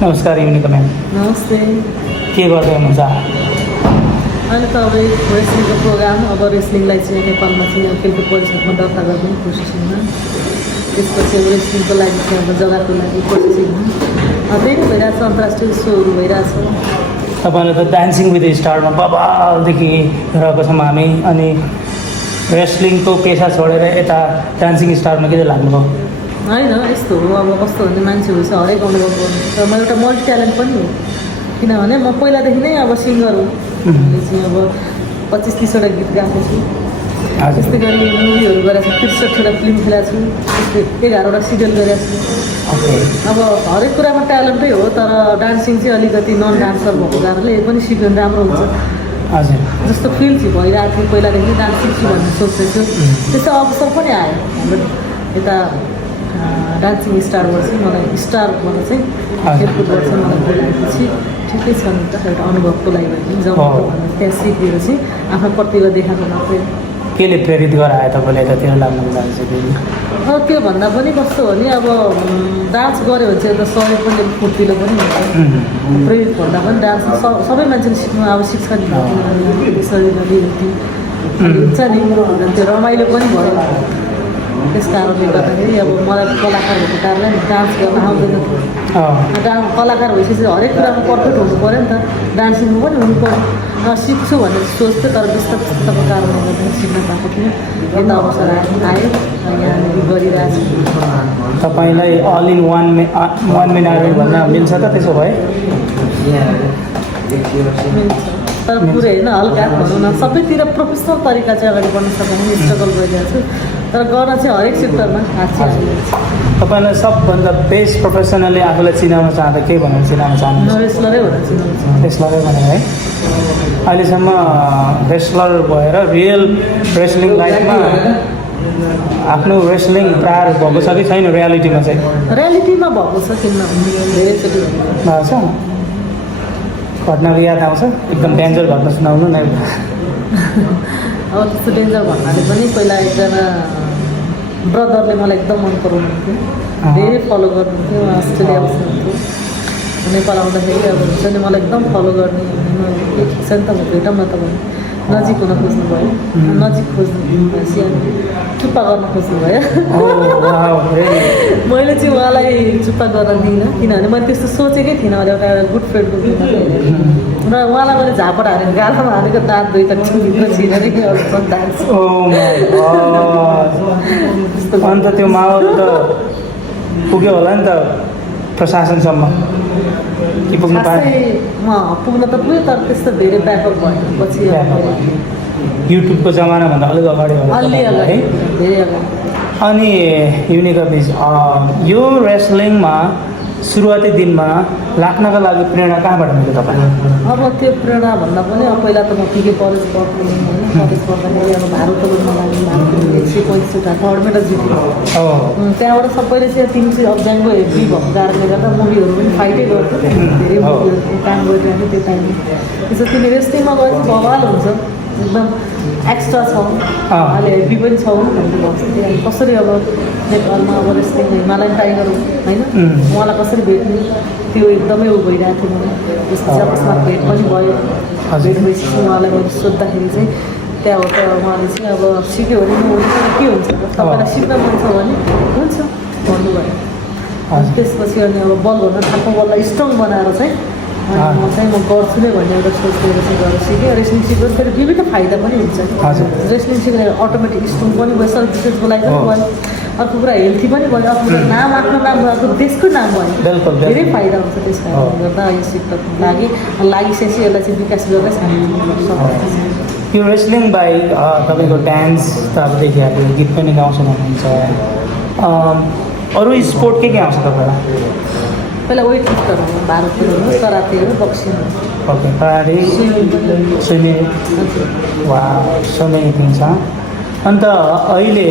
नमस्कार युनिका म्याम, नमस्ते। के गर्दै हुनुहुन्छ? अहिले त अब रेस्लिङको प्रोग्राम अब रेस्लिङलाई चाहिँ नेपालमा चाहिँ खेलकुद परिषदमा दर्ता गर्ने कोसिसमा, त्यसपछि अब रेस्लिङको लागि चाहिँ अब जग्गाको लागि कोसिसमा त्यही नै भइरहेछ। अन्तर्राष्ट्रिय सोहरू भइरहेछ। तपाईँले त डान्सिङ विथ स्टारमा बबालदेखि रहेको छौँ हामी, अनि रेस्लिङको पेसा छोडेर यता डान्सिङ स्टारमा किन लाग्नुभयो? होइन, यस्तो हो। अब कस्तो भने मान्छेहरू चाहिँ हरेक अनुभव गर्नुहुन्छ। म एउटा मल्टी ट्यालेन्ट पनि हो, किनभने म पहिलादेखि नै अब सिङ्गर हो। मैले चाहिँ अब 25-30वटा गीत गाएको छु। त्यस्तै गरी मुभीहरू गरेको छु, 63वटा फिल्म खेलेको छु, त्यस्तै 11वटा सिरियल गरेको छु। अब हरेक कुरामा ट्यालेन्टै हो, तर डान्सिङ चाहिँ अलिकति नन डान्सर भएको कारणले यो पनि सिक्नु राम्रो हुन्छ। हजुर, जस्तो फिल चाहिँ भइरहेको थियो पहिलादेखि डान्स सिक्छु भन्ने सोच्दैछु। त्यस्तो अवसर पनि आयो हाम्रो यता डान्सिङ स्टारबाट चाहिँ मलाई स्टार भएर चाहिँ खेलकुदबाट चाहिँ मलाई बोलाएपछि ठिकै छ नि त, एउटा अनुभवको लागि भयो। जब त्यहाँ सिकेर चाहिँ आफ्नो प्रतिभा देखाएको मात्रै। केले प्रेरित गरायो तपाईँलाई यतातिर लाग्नुको लागि चाहिँ? त्यो भन्दा पनि कस्तो हो नि, अब डान्स गऱ्यो भने चाहिँ एउटा शरीर पनि फुर्तिलो पनि हुन्छ। प्रेरित भन्दा पनि डान्स सबै मान्छेले सिक्नु अब सिक्छ नि, शरीरले हुन्छ नि, त्यो रमाइलो पनि भयो। त्यस कारणले गर्दाखेरि अब मलाई कलाकार भएको कारणले डान्स गर्न आउँदैन थियो। कलाकार भएपछि हरेक कुरामा पर्फेक्ट हुनु पऱ्यो नि त, डान्सिङमा पनि हुनु पऱ्यो। सिक्छु भन्ने सोच्थ्यो, तर त्यस्तो पुस्तकको कारणले गर्दा सिक्न पाएको थिएँ। यता अवसर आयो, यहाँनिर गरिरहेको छु। तपाईँलाई all in one man army भन्न मिल्छ त? त्यसो भए मिल्छ, तर पुरै होइन, हल्का भनौँ न। सबैतिर प्रोफेसनल तरिका चाहिँ अगाडि बढ्न सक्ने स्ट्रगल गरिरहेको छु, तर गर्न चाहिँ हरेक सेक्टरमा तपाईँलाई सबभन्दा बेस्ट प्रोफेसनली आफूलाई चिनाउन चाहँदा के भनेर चिनाउन चाहनुहुन्छ? रेस्लरै भनेर चिनाउँछु। रेस्लरै भनेर है? अहिलेसम्म रेस्लर भएर रियल रेस्लिङ लाइफमा आफ्नो रेस्लिङ प्रार भएको छ कि छैन? रियालिटीमा चाहिँ रियालिटीमा भएको छ, किन धेरैचोटि भएको छ। घटनाहरू याद आउँछ? एकदम डेन्जर घटना सुनाउनु न एउटा। अब त्यस्तो डेन्जर भन्नाले पनि पहिला एकजना ब्रदरले मलाई एकदम मन पराउनुहुन्थ्यो, धेरै फलो गर्नुहुन्थ्यो। अस्ट्रेलिया बस्नुहुन्थ्यो, नेपाल आउँदाखेरि अब हुन्छ नि मलाई एकदम फलो गर्ने। के ठिक छ नि त, भेटौँ न त भने नजिक हुन खोज्नु भयो। नजिक खोज्नु भएपछि चुप्पा गर्न खोज्नु भयो। मैले चाहिँ उहाँलाई चुप्पा गर्न दिइनँ, किनभने मैले त्यस्तो सोचेकै थिइनँ। मैले एउटा गुड फ्रेन्डको रूपमा र उहाँलाई मैले झापड हालेर गालामा हालेको दाँत दुईवटा भित्र छिरेर डान्स। अन्त त्यो माहौल त पुग्यो होला नि त प्रशासनसम्म कि पुग्नु पाएन? पुग्न त पुग्यो, तर त्यस्तो धेरै ब्याकअप भयो पछि। युट्युबको जमानाभन्दा अलिक अगाडि अलि अगाडि, धेरै अगाडि। अनि युनिका मिस, यो रेस्लिङमा सुरुवाती दिनमा लाग्नका लागि प्रेरणा कहाँबाट मिल्यो तपाईँलाई? अब त्यो प्रेरणा भन्दा पनि अब पहिला त म पिके कलेज पढ्थेँ होइन। कलेज पढ्दाखेरि अब भारोत्तोलनमा लागि भारतले 135वटा गोल्ड मेडल जित्यो। त्यहाँबाट सबैले चाहिँ तिमी चाहिँ अब ब्याङ्गो हेभी भएको कारणले गर्दा मुभीहरू पनि फाइटै गर्थ्यो, धेरै मुभीहरू काम गरिरहेको त्यो टाइममा। त्यसो तिमी रेस्लिङमा गएर चाहिँ बवाल हुन्छ, एकदम एक्स्ट्रा छ, अहिले हेभी पनि छौ भन्ने भन्छ। कसरी अब नेपालमा अब रेस्लिङ हिमालयन टाइगर होइन, उहाँलाई कसरी भेट्ने, त्यो एकदमै ऊ भइरहेको थियो मलाई। त्यसपछि अकस्मात भेट पनि भयो। भेट भएपछि उहाँलाई मैले सोद्धाखेरि चाहिँ त्यहाँबाट उहाँले चाहिँ अब सिक्यो भने म के हुन्छ, तपाईँलाई सिक्न मन छ भने हुन्छ भन्नुभयो। त्यसपछि अनि अब बल भन्न थाल्नु, बललाई स्ट्रङ बनाएर चाहिँ म गर्छु नै भन्ने एउटा सोच लिएर चाहिँ गएर सिकेँ। रेस्लिङ सिक्दा फेरि विभिन्न फाइदा पनि हुन्छ। रेस्लिङ सिक्दा अटोमेटिक स्ट्रङ पनि भयो, सेल्फ डिफेन्सको लागि पनि भयो, अर्को कुरा हेल्थी पनि भयो, अर्को कुरा नाम, आफ्नो नाम भयो, अर्को देशको नाम भयो, धेरै फाइदा हुन्छ। त्यस कारणले गर्दा यो सिक्नको लागिसकेपछि यसलाई चाहिँ विकास गर्दै सक्छ। यो रेस्लिङ बाहेक तपाईँको डान्स त अब देखिहाल्यो, गीत पनि गाउँछ भन्नुहुन्छ। अरू स्पोर्ट के आउँछ तपाईँलाई? पहिला वेट लिफ्टहरू, भारोत्तोलनहरू, करातेहरू, बक्सिङहरू। ओके, कराटे, स्विमिङ, वा सो मेनी थिङ्स। अन्त अहिले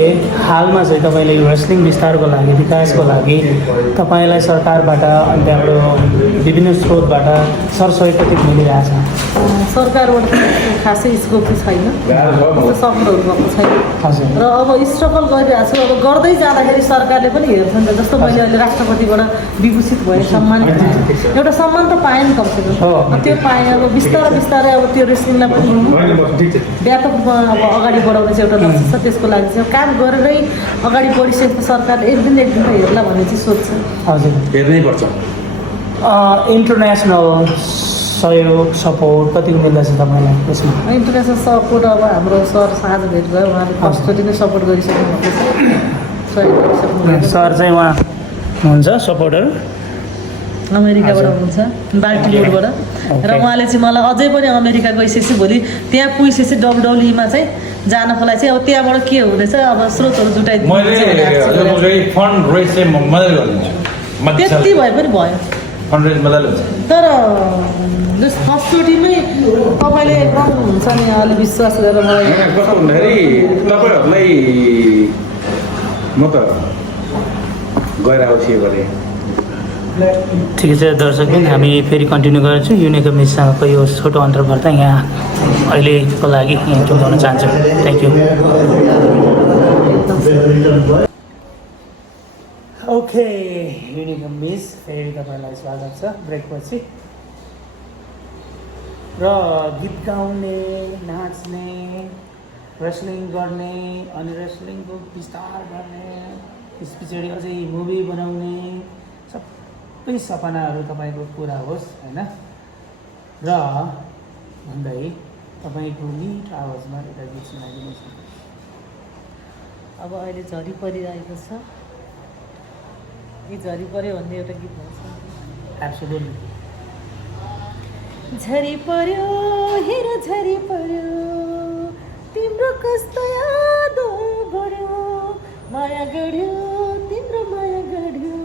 हालमा चाहिँ तपाईँले यो रेस्लिङ विस्तारको लागि, विकासको लागि तपाईँलाई सरकारबाट अनि त्यहाँबाट विभिन्न स्रोतबाट सरसहयोग कति मिलिरहेछ? सरकारबाट खासै स्कोप चाहिँ छैन, सपोर्टहरू भएको छैन। हजुर र अब स्ट्रगल गरिरहेको छु। अब गर्दै जाँदाखेरि सरकारले पनि हेर्छ नि त। जस्तो मैले अहिले राष्ट्रपतिबाट विभूषित भएँ, सम्मानित भएँ, एउटा सम्मान त पाएँ नि कमसेकम। त्यो पाएँ। अब बिस्तारै बिस्तारै अब त्यो रेस्लिङलाई पनि व्यापक रूपमा अब अगाडि बढाउने चाहिँ एउटा लक्ष्य छ। त्यसको लागि चाहिँ काम गरेरै अगाडि बढिसकेपछि सरकारले एक दिन त हेर्ला भन्ने चाहिँ सोध्छ। हजुर हेर्नै पर्छ। इन्टरनेसनल सहयोग सपोर्ट कतिको मिल्दछ तपाईँलाई यसमा? इन्टरनेसनल सपोर्ट अब हाम्रो सर साँझ भेट भयो, उहाँले फर्स्टचोटि नै सपोर्ट गरिसक्नु भएको छ, सहयोग गरिसक्नु भएको छ। सर चाहिँ उहाँ हुन्छ सपोर्टर अमेरिकाबाट हुनुहुन्छ, बाल्टिमोरबाट। र उहाँले चाहिँ मलाई अझै पनि अमेरिका गइसकेपछि भोलि त्यहाँ पुगिसकेपछि WWE-मा चाहिँ जानको लागि चाहिँ अब त्यहाँबाट के हुँदैछ अब स्रोतहरू जुटाइदिनु फन्ड रेज चाहिँ मजाले गरिदिन्छु। त्यति भए पनि भयो। फन्ड रेज मजाले हुन्छ। तर फर्स्टचोटिमै तपाईँले गर्नुहुन्छ नि, अलिक विश्वास गरेर मलाई कस्तो भन्दाखेरि तपाईँहरूलाई म त गएर आवश्य गरेँ। ठिकै छ दर्शकबिन, हामी फेरि कन्टिन्यू गर्छौँ। युनिक मिससँगको यो छोटो अन्तर्वार्ता यहाँ अहिलेको लागि यहाँ टुङ्गाउन चाहन्छु। Thank you. Okay unique miss फेरि तपाईँलाई स्वागत छ ब्रेकपछि। र गीत गाउने, नाच्ने, रेस्लिङ गर्ने, अनि रेस्लिङको विस्तार गर्ने, त्यस पछाडि अझै मुभी बनाउने सबै सपनाहरू तपाईँको पुरा होस् होइन। र भन्दै तपाईँको मिठो आवाजमा एउटा गीत सुनाइदिनुहोस्। अब अहिले झरी परिरहेको छ, यी झरी पर्यो भन्ने एउटा गीत भन्छ। एब्सोल्युटली। झरी पर्यो हेर झरी पर्यो, तिम्रो कस्तो याद बढ्यो, माया गढ्यो तिम्रो माया गढ्यो,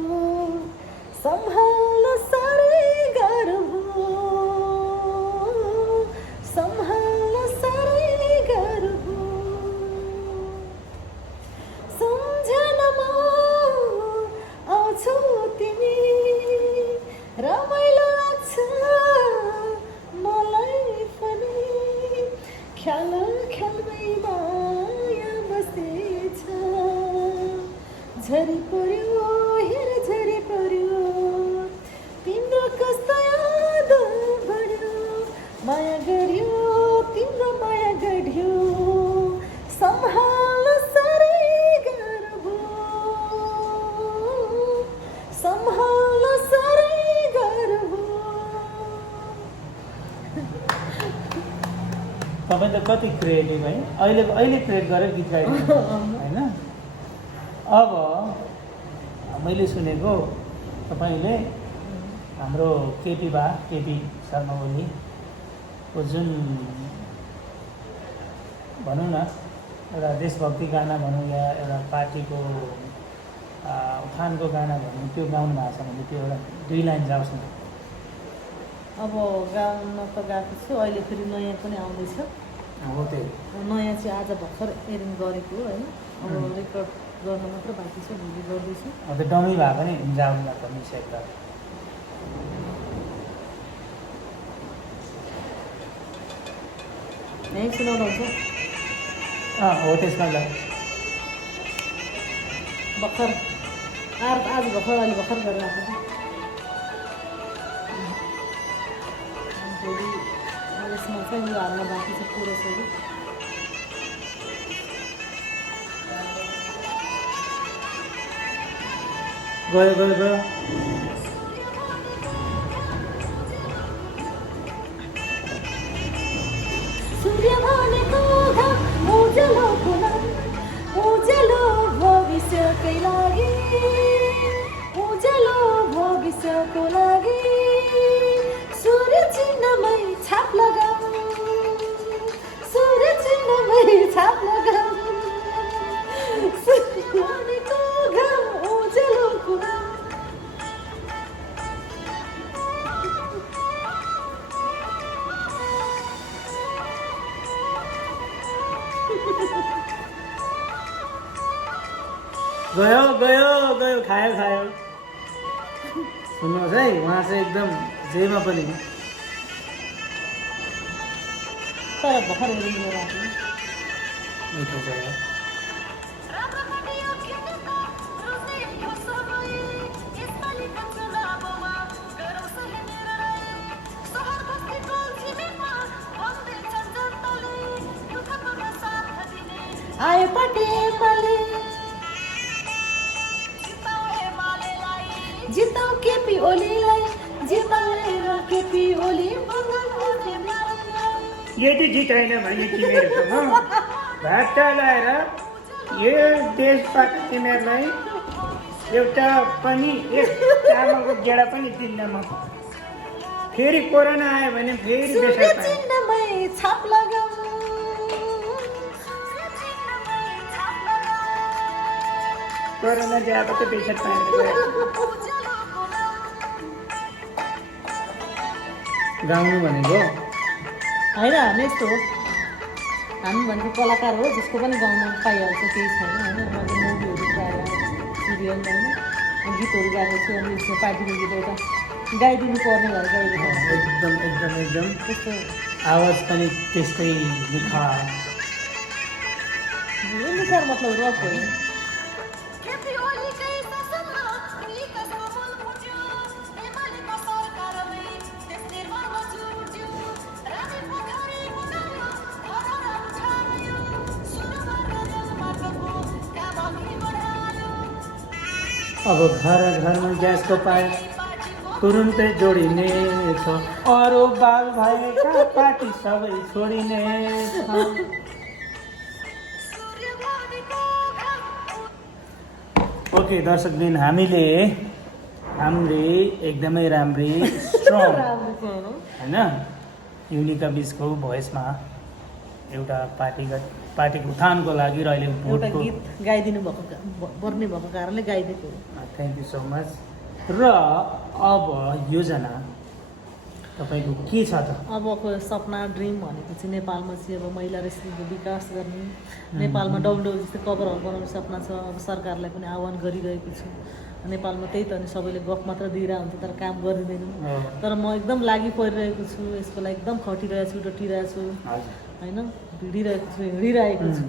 सम्हाल्न साह्रै गाह्रो भयो, सम्हाल्न साह्रै गाह्रो भयो, सम्झनामा आउँछौ तिमी, रमाइलो लाग्छ मलाई पनि, ख्याल ख्यालमै माया बसेछ। झरी पर्यो हेर झरी पर्यो, तिम्रो कस्तो याद बढ्यो, माया गऱ्यो तिम्रो माया गढ्यो, सम्हाल्न साह्रै गाह्रो भयो, सम्हाल्न साह्रै गाह्रो भयो। तपाईँ त कति क्रिएटिभ है, अहिले क्रिएट गरेर गीत गाइदिनु होइन। अब मैले सुनेको तपाईँले हाम्रो केपी शर्मा ओलीको जुन भनौँ न एउटा देशभक्ति गाना भनौँ या एउटा पार्टीको उखानको गाना भनौँ, त्यो गाउनु भएको छ भने त्यो एउटा 2 लाइन जाओस् न। अब गाउन त गएको छु, अहिले फेरि नयाँ पनि आउँदैछ। हो त्यही नयाँ चाहिँ आज भर्खर एरिङ गरेको हो होइन। अब रेकर्ड गर्न मात्र बाँकी छ, भोलि गर्दैछु। त्यो डमी भए पनि जाउँ न पर्ने सेक्टर। यहीँ सुनाउनुहुन्छ? हो त्यसमा ल भर्खर आज भर्खर अहिले भर्खर गरेर आएको छ। भोलि यसमा चाहिँ यो हाल्न बाँकी छ कोरसहरू। गयो गयो गयो। सूर्य भनेको घाम उज्यालो पुनः, उज्यालो भविष्यकै लागि, उज्यालो भविष्यको लागि, सूर्य चिन्हमै छाप लगाऊ, सूर्य चिन्हमै छाप लगाऊ, सूर्य भनेको घाम उज्यालो पुनः। गयो गयो गयो, खायो खायो। सुन्नुहोस् है, उहाँ चाहिँ एकदम जेमा पनि तर भर्खर हेरिदिएर राख्नु मिठो छ यार। आए पटे पले जिताऊ केपी ओलीलाई जिताएर केपी ओली यदि जिताएन भने तिमीहरूसँग भाटा लाएर यो देशबाट तिमीहरूलाई एउटा पनि एक चामलको गेडा पनि दिन्न म। फेरि कोरोना आयो भने फेरि बेसर पाएँ। चिन्हमै छाप लगाऊ कोरोना गएको त बेसर पाएँ। गाउनु भनेको होइन हामी यस्तो हो हामी भनेको कलाकार हो जसको पनि गाउन पाइहाल्छ केही छैन होइन मैले मुभीहरू गाएर सिरियल होइन गीतहरू गाएको छु अनि यसमा पार्टीको गीत एउटा गाइदिनु पर्ने भएर गाइदिनु एकदम एकदम एकदम त्यस्तो आवाज पनि त्यस्तै निखार। यो निखार मतलब रक हो अब घर घरमा ग्यासको पाइप तुरुन्तै जोडिने छ, अरू बाल भएका पार्टी सबै छोडिने छ। ओके दर्शकबिन, हामीले एकदमै राम्री स्ट्रङ होइन युनिका बिचको भोइसमा एउटा पार्टीको उत्थानको लागि र अहिले एउटा भोटको गीत गाइदिनु भएको पर्ने भएको कारणले गाइदिएको थ्याङ्क यू सो मच। र अब योजना तपाईँको के छ त? अबको सपना ड्रिम भनेको चाहिँ नेपालमा चाहिँ अब महिला रेस्लिङको विकास गर्ने, नेपालमा डब्लुडब्ल्यू जस्तै कभरहरू बनाउने सपना छ। अब सरकारलाई पनि आह्वान गरिरहेको छु। नेपालमा त्यही त अनि सबैले गफ मात्र दिइरहेको हुन्छ तर काम गरिँदैनौँ। तर म एकदम लागि परिरहेको छु, यसको लागि एकदम खटिरहेको छु, डटिरहेको छु होइन, भिडिरहेको छु, हिँडिरहेको छु।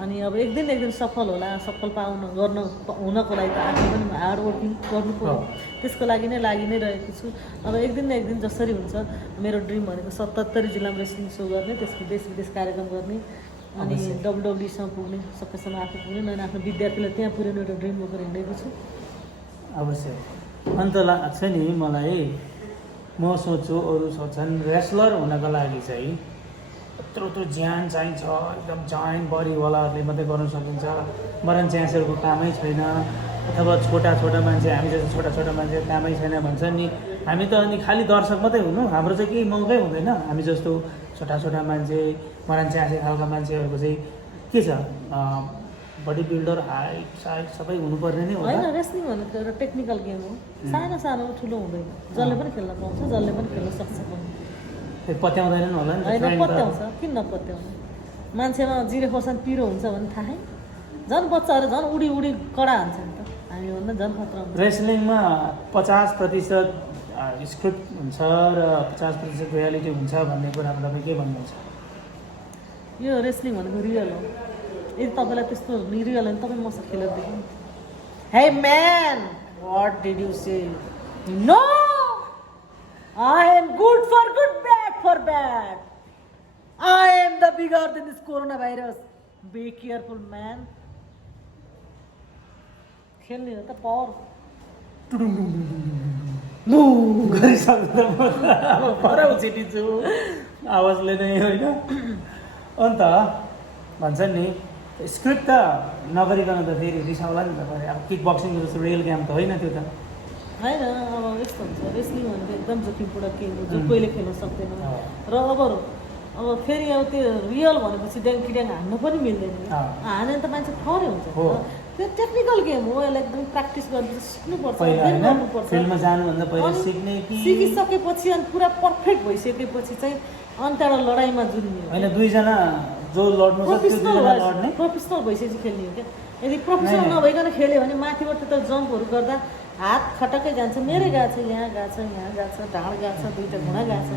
अनि अब एक दिन सफल होला, सफल हुनको लागि त आफै पनि हार्ड वर्किङ गर्नु पर्यो, त्यसको लागि नै लागि नै रहेको छु। अब एक दिन जसरी हुन्छ मेरो ड्रिम भनेको 77 जिल्लामा रेस्लिङ सो गर्ने, त्यसको देश विदेश कार्यक्रम गर्ने अनि डब्लुडब्ल्यूसँग पुग्ने, सबैसँग आफू पुग्ने, नयाँ आफ्नो विद्यार्थीलाई त्यहाँ पुर्याउने एउटा ड्रिम बोकेर हिँडेको छु। अवश्य। अन्त लाग्छ नि मलाई, म सोच्छु अरू सोच्छन् रेस्लर हुनको लागि चाहिँ यत्रो ज्यान चाहिन्छ, एकदम जाइन बडीवालाहरूले मात्रै गर्न सकिन्छ, मरन च्यान्सहरूको कामै छैन, अथवा छोटा मान्छे हामी जस्तो छोटा मान्छे कामै छैन भन्छ नि। हामी त अनि खालि दर्शक मात्रै हुनु, हाम्रो चाहिँ केही मौकै हुँदैन। हामी जस्तो छोटा मान्छे मरन च्यान्से खालका मान्छेहरूको चाहिँ के छ, बडी बिल्डर हाइट साइट सबै हुनुपर्ने नै हो। होइन, रेस्लिङ भनेको एउटा टेक्निकल गेम हो, सानो ठुलो हुँदैन, जसले पनि खेल्न पाउँछ, जसले पनि खेल्न सक्छ पनि। पत्याउँदैनन् होला नि? होइन, पत्याउँछ, किन नपत्याउने? मान्छेमा 0% पिरो हुन्छ भने थाहै, झन् बच्चाहरू झन् उडी कडा हुन्छ नि त, हामीभन्दा झन् खतरा हुन्छ। रेस्लिङमा 50% स्क्रिप्ट हुन्छ र 50% रियालिटी हुन्छ भन्ने कुरामा तपाईँ के भन्नुहुन्छ? यो रेस्लिङ भनेको रियल हो। यदि तपाईँलाई त्यस्तो रियल हो भने तपाईँ मसँग खेलेर देख्नु। Hey man, what did you say? No, I am good for good, bad for bad. I am the bigger than this coronavirus. Be careful, man. खेल्ने हो त पावर गरिसक्दा म फरक छिटिन्छु आवाजले नै होइन। अन्त भन्छन् नि स्क्रिप्ट त नगरिकन त फेरि रिसाउला नि त। अब किक बक्सिङको जस्तो रियल गेम त होइन त्यो त। होइन, अब यस्तो हुन्छ, रेस्लिङ भनेको एकदम जोखिमपूर्ण गेम हो, जो कोहीले खेल्न सक्दैन। र अब फेरि अब त्यो रियल भनेपछि ड्याङ हान्नु पनि मिल्दैन, हाने त मान्छे थोरै हुन्छ। त्यो टेक्निकल गेम हो, यसलाई एकदम प्र्याक्टिस गरेर सिक्नुपर्छ, गर्नुपर्छ। फिल्डमा जानुभन्दा पहिले सिक्ने कि सिकिसकेपछि अनि पुरा पर्फेक्ट भइसकेपछि चाहिँ अनि त्यहाँबाट लडाइँमा जुनिने होइन। दुईजना जो लड्नु सक्छ त्यो दुईजना लड्ने प्रोफेसनल भइसकेपछि खेल्ने हो क्या। यदि प्रोफेसनल नभइकन खेल्यो भने माथिबाट त्यो जम्पहरू गर्दा हात खटक्कै जान्छ, मेरै गएको छ, यहाँ गएको छ, ढाड गएको छ, दुईवटा घुँडा गएको छ,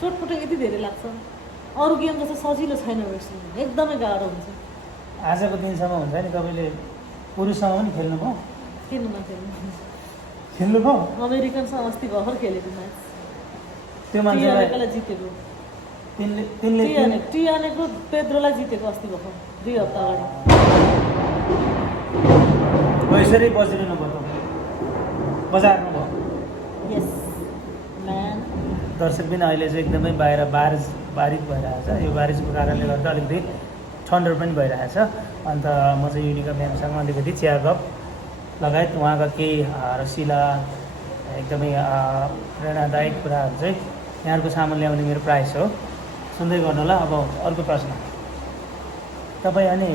चोटपटक यति धेरै लाग्छ। अरू गेम जस्तो सजिलो छैन रेस्लिङ एकदमै गाह्रो हुन्छ आजको दिनसम्म हुन्छ नि तपाईँले पुरुषसँग पनि खेल्नुभयो किन नखेल्नु खेल्नुभयो अमेरिकनसँग अस्ति भर्खर खेलेको म्याच त्यो मान्छेलाई टियानेकोलाई जितेको तिनले टियानेको पेद्रोलाई जितेको अस्ति भर्खर 2 हप्ता अगाडि यसरी बसिरहनु भयो तपाईँ बजारमा भयो यस म्यान दर्शक पनि अहिले चाहिँ एकदमै बारिक भइरहेछ यो बारिसको कारणले गर्दा अलिकति ठन्डर पनि भइरहेछ अन्त म चाहिँ युनिका म्यामसँग अलिकति चिया गफ लगायत उहाँका केही रसिला एकदमै प्रेरणादायक कुराहरू चाहिँ यहाँहरूको सामु ल्याउने मेरो प्रयास हो सुन्दै गर्नु होला। अब अर्को प्रश्न तपाईँ अनि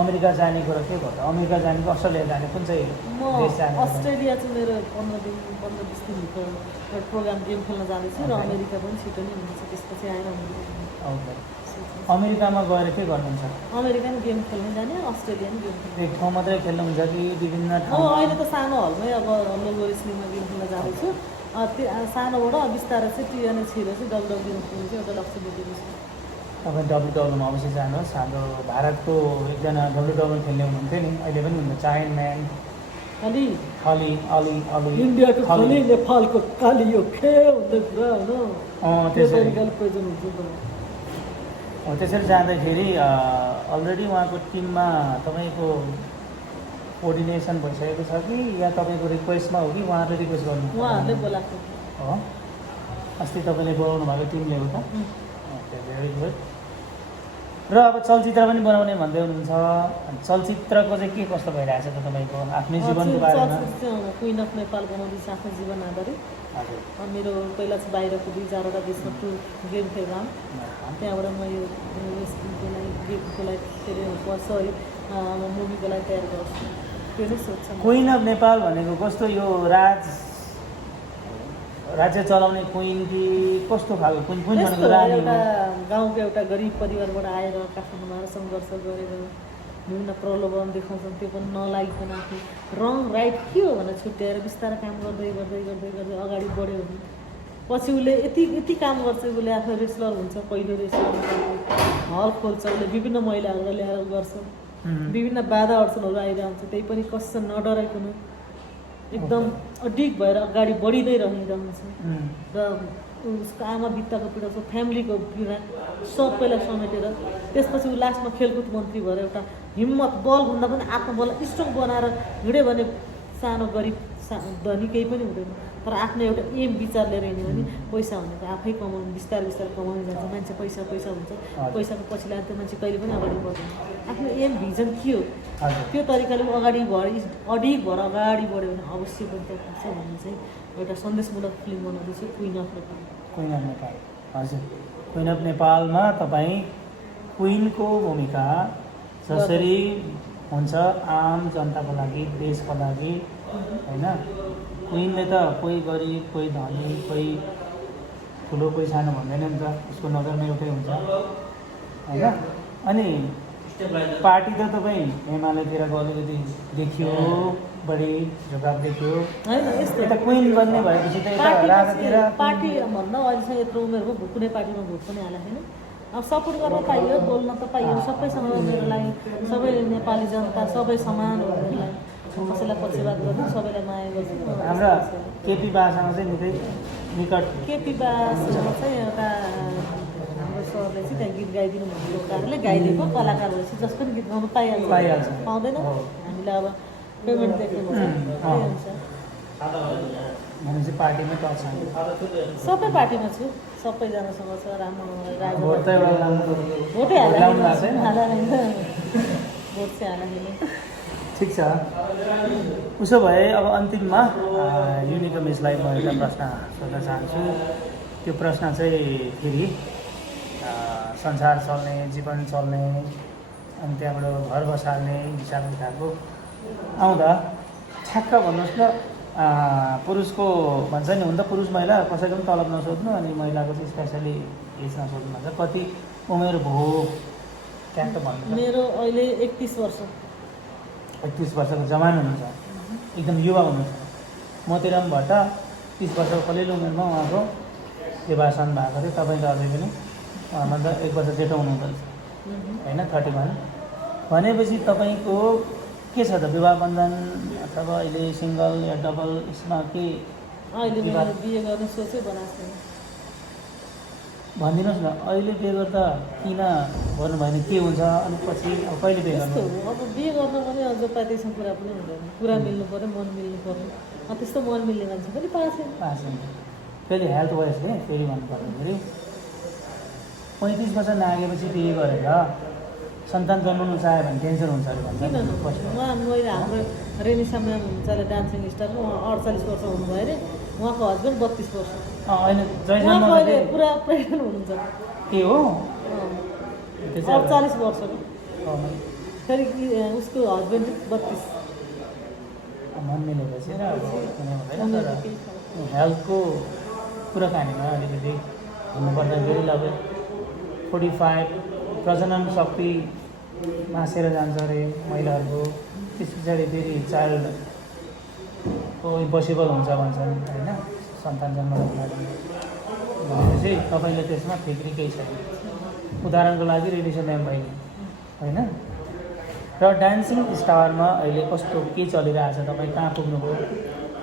अमेरिका जाने कुरा के गर्छ अमेरिका जाने कि अस्ट्रेलिया जाने कुन चाहिँ म देश जाने अस्ट्रेलिया चाहिँ मेरो 15-20 दिनको एउटा प्रोग्राम गेम खेल्न जाँदैछु र अमेरिका पनि छिटो नै हुनेछ त्यसपछि आएर ओके अमेरिकामा गएर के गर्नुहुन्छ अमेरिकन गेम खेल्न जाने अस्ट्रेलियन गेम खेल्न एक ठाउँ मात्रै खेल्नुहुन्छ कि विभिन्न म ठाउँ अहिले त सानो हलमै अब लोगो रेस्लिङमा गेम खेल्न जाँदैछु त्यो सानोबाट बिस्तारै चाहिँ टिएनए छिरेर चाहिँ डब्लुडब्ल्युमा खेल्नु चाहिँ एउटा लक्ष्य बोकेको छु तपाईँ डब्लुडब्ल्युमा अवश्य जानुहोस् हाम्रो भारतको एकजना डब्लुडब्ल्यु खेल्ने हुनुहुन्थ्यो नि अहिले पनि हुनुहुन्छ चाइन म्यान अलि अली इन्डियाको खाली नेपालको कालियो खे भन्दै कुरा होइन त्यो त्यसरी तरिकाले प्रयोजन हुन्छ त्यसरी जाँदाखेरि अलरेडी उहाँको टिममा तपाईँको कोअर्डिनेसन भइसकेको छ कि या तपाईँको रिक्वेस्टमा हो कि उहाँहरूले रिक्वेस्ट गर्नु उहाँहरूले बोलाएको हो अस्ति तपाईँले बोलाउनु भएको टिमले हो त ओके भेरी गुड र अब चलचित्र पनि बनाउने भन्दै हुनुहुन्छ चलचित्रको चाहिँ के कस्तो भइरहेछ त तपाईँको आफ्नै जीवनको बारेमा क्विन अफ नेपाल बनाउँदैछ आफ्नो जीवन आधारित हजुर मेरो पहिला चाहिँ बाहिरको 2-4वटा देशमा टुर गेम खेल्न त्यहाँबाट म यो रेस्लिङको लागि गेमको लागि के अरे सरी मुभीको लागि तयार गर्छु त्यो नै सोध्छ क्विन अफ नेपाल भनेको कस्तो यो राज्य चलाउने क्विन कि कस्तो खालको क्विन भनेको रानी हो एउटा गाउँको एउटा गरिब परिवारबाट आएर काठमाडौँमा सङ्घर्ष गरेर विभिन्न प्रलोभन देखाउँछन् त्यो पनि नलागिकन आफू रङ राइट के हो भनेर छुट्याएर बिस्तारै काम गर्दै गर्दै गर्दै गर्दै अगाडि बढ्यो भने पछि उसले यति काम गर्छ उसले आफै रेस्लर हुन्छ पहिलो रेस्लर हल खोल्छ उसले विभिन्न महिलाहरूलाई ल्याएर गर्छ विभिन्न बाधा अडचनहरू आइरहन्छ त्यही पनि कसै नडराइकन एकदम अडिग भएर अगाडि बढी नै रहिरहन्छ र उसको आमा बित्ताको पीडा उसको फ्यामिलीको पीडा सबैलाई समेटेर त्यसपछि ऊ लास्टमा खेलकुद मन्त्री भएर एउटा हिम्मत बलभन्दा पनि आत्मबललाई स्ट्रङ बनाएर हिँड्यो भने सानो गरिब धनी केही पनि हुँदैन तर आफ्नो एउटा एम विचार लिएर हिँड्यो भने पैसा भनेको आफै कमाउनु बिस्तारै बिस्तारै जान्छ मान्छे पैसा हुन्छ पैसाको पछि लाग्दा त्यो मान्छे कहिले पनि अगाडि बढ्दैन आफ्नो एम भिजन के हो त्यो तरिकाले अडिग भएर अगाडि बढ्यो भने अवश्य पनि त्यो पुग्छ भन्ने चाहिँ एउटा सन्देशमूलक फिल्म बनाउँदैछु क्विन अफ नेपाल हजुर क्विन अफ नेपालमा तपाईँ क्विनको भूमिका जसरी हुन्छ आम जनताको लागि देशको लागि होइन क्विनले त कोही गरिब कोही धनी कोही ठुलो कोही सानो भन्दैन नि त उसको नजरमा एउटै हुन्छ होइन अनि पार्टी त तपाईँ एमालेतिरको अलिकति देखियो बढी झुकाव देखियो होइन यस्तो यता क्विन बन्ने भएपछि त यता राजातिर पार्टी भन्दा अहिलेसम्म यत्रो उमेरमा कुनै पार्टीमा भोट पनि हालेको छैन अब सपोर्ट गर्न पाइयो बोल्न त पाइयो सबैसँग मेरो लागि सबै नेपाली जनता सबै समान हो मेरो लागि कसैलाई पक्षपात गर्नु सबैलाई माया गर्छु हाम्रा केपी बासँग चाहिँ निकै निकट केपी बासँग चाहिँ एउटा हाम्रो सरले चाहिँ त्यहाँ गीत गाइदिनु भनेको कारणले गाइदिएको कलाकार भएपछि जसको पनि गीत गाउनु पाइहाल्छ पाउँदैन हामीलाई अब पेमेन्ट देख्नु भनेपछि पार्टीमै टच सबै पार्टीमा छु सबैजनासँग छ राम्रो भोट त एउटा राम्रो भोटै ल्याउनु भएको छैन भोट चाहिँ हाल्दाखेरि ठिक छ उसो भए अब अन्तिममा युनिका मिसलाई म एउटा प्रश्न सोध्न चाहन्छु त्यो प्रश्न चाहिँ फेरि संसार चल्ने जीवन चल्ने अनि त्यहाँबाट घर बसाल्ने हिसाब किताबको आउँदा ठ्याक्क भन्नुहोस् न पुरुषको भन्छ नि हुन त पुरुष महिला कसैको पनि तलब नसोध्नु अनि महिलाको चाहिँ स्पेसली एज नसोध्नु भन्छ कति उमेर भयो ट्याक्क भन्नु मेरो अहिले 31 वर्ष 31 वर्षको जवान हुनुहुन्छ एकदम युवा हुनुहुन्छ मोतीराम भट्ट 30 वर्षको कलिलो उमेरमा उहाँको विवाहसन भएको थियो तपाईँले अझै पनि मतलब 1 वर्ष जेठो हुनुहुँदो रहेछ होइन 31 भनेपछि तपाईँको के छ त विवाह बन्धन अथवा अहिले सिङ्गल या डबल यसमा के अहिले मैले बिहे गर्ने सोचै बनाएको छैन। भनिदिनुहोस् न अहिले बिहे गर्दा किन गर्नु भएन के हुन्छ अनि पछि अब कहिले बिहे त्यस्तो गर्नु हो अब बिहे गर्न पनि अझ पाइदिएसँग कुरा पनि हुँदैन, कुरा मिल्नु पऱ्यो, मन मिल्नु पऱ्यो। त्यस्तो मन मिल्ने मान्छे पनि पाएको छैन। पाएको छैन फेरि हेल्थ वाइजले फेरि भन्नुपर्दाखेरि 35 वर्ष नागेपछि बिहे गरेर सन्तान जन्माउनु चाह्यो भने क्यान्सर हुन्छ अरे भन्छ किन उहाँ मैले हाम्रो रेनिसा म्याम हुनुहुन्छ अरे डान्सिङ स्टार, उहाँ 48 वर्ष हुनुभयो अरे, उहाँको हस्बेन्ड 32 वर्ष। होइन उहाँको अहिले पुरा प्रेग्नेन्ट हुनुहुन्छ। के हो 48 वर्षको फेरि उसको हस्बेन्ड 32। मन मिलेपछि र अब कुनै हुँदैन तर हेल्थको कुराकानीमा अलिकति भन्नुपर्दाखेरि अब 45 प्रजनन शक्ति मासेर जान्छ अरे महिलाहरूको, त्यस पछाडि फेरि चाइल्डको इम्पोसिबल हुन्छ भन्छन् होइन सन्तान जन्माउनको लागि भनेपछि तपाईँले त्यसमा फिक्री केही छैन। उदाहरणको लागि रेडिसन म्याम भइगयो होइन। र डान्सिङ स्टारमा अहिले कस्तो के चलिरहेछ, तपाईँ कहाँ पुग्नुभयो?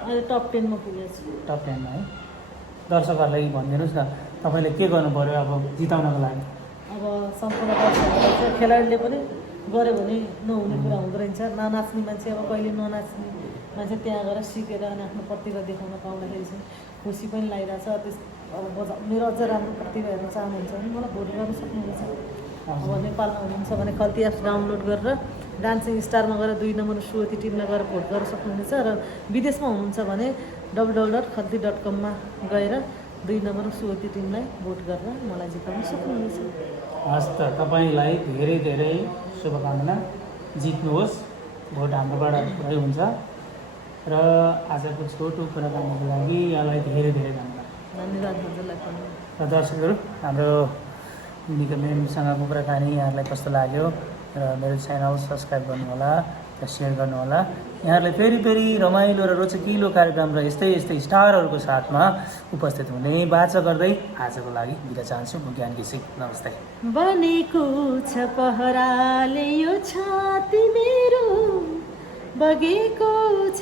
अहिले टप 10 मा पुगेको छु। टप 10 मा है। दर्शकहरूलाई भनिदिनुहोस् न तपाईँले के गर्नु पऱ्यो अब जिताउनको लागि? अब सम्पूर्ण दर्शकहरूलाई चाहिँ खेलाडीले पनि गऱ्यो भने नहुने कुरा हुँदो रहेछ। ननाच्ने मान्छे अब कहिले ननाच्ने मान्छे त्यहाँ गएर सिकेर अनि आफ्नो प्रतिभा देखाउन पाउँदाखेरि चाहिँ खुसी पनि लागिरहेछ। त्यस अब मेरो अझ राम्रो प्रतिभा हेर्न चाहनुहुन्छ भने मलाई भोट गर्न सक्नुहुनेछ। अब नेपालमा हुनुहुन्छ भने खल्ती एप्स डाउनलोड गरेर डान्सिङ स्टारमा गएर 2 नम्बर सुवती टिमलाई गएर भोट गर्न सक्नुहुनेछ। र विदेशमा हुनुहुन्छ भने www.khalti.com मा गएर 2 नम्बर सुवती टिमलाई भोट गरेर मलाई जिताउन सक्नुहुनेछ। हस् त तपाईँलाई धेरै धेरै शुभकामना, जित्नुहोस्, भोट हाम्रोबाट पुरै हुन्छ। र आजको छोटो कुराकानीको लागि यहाँलाई धेरै धेरै धन्यवाद। धन्यवाद हजुरलाई पनि। र दर्शकहरू हाम्रो निका म्यामसँगको कुराकानी यहाँहरूलाई कस्तो लाग्यो र मेरो च्यानल सब्सक्राइब गर्नुहोला र सेयर गर्नुहोला। यहाँहरूले फेरि फेरि रमाइलो र रोचकिलो कार्यक्रम र यस्तै यस्तै स्टारहरूको साथमा उपस्थित हुने बाचा गर्दै आजको लागि बिदा चाहन्छु। म ज्ञान घिसिङ, नमस्ते। बनेको छ पहराले यो छाती मेरो, बगेको छ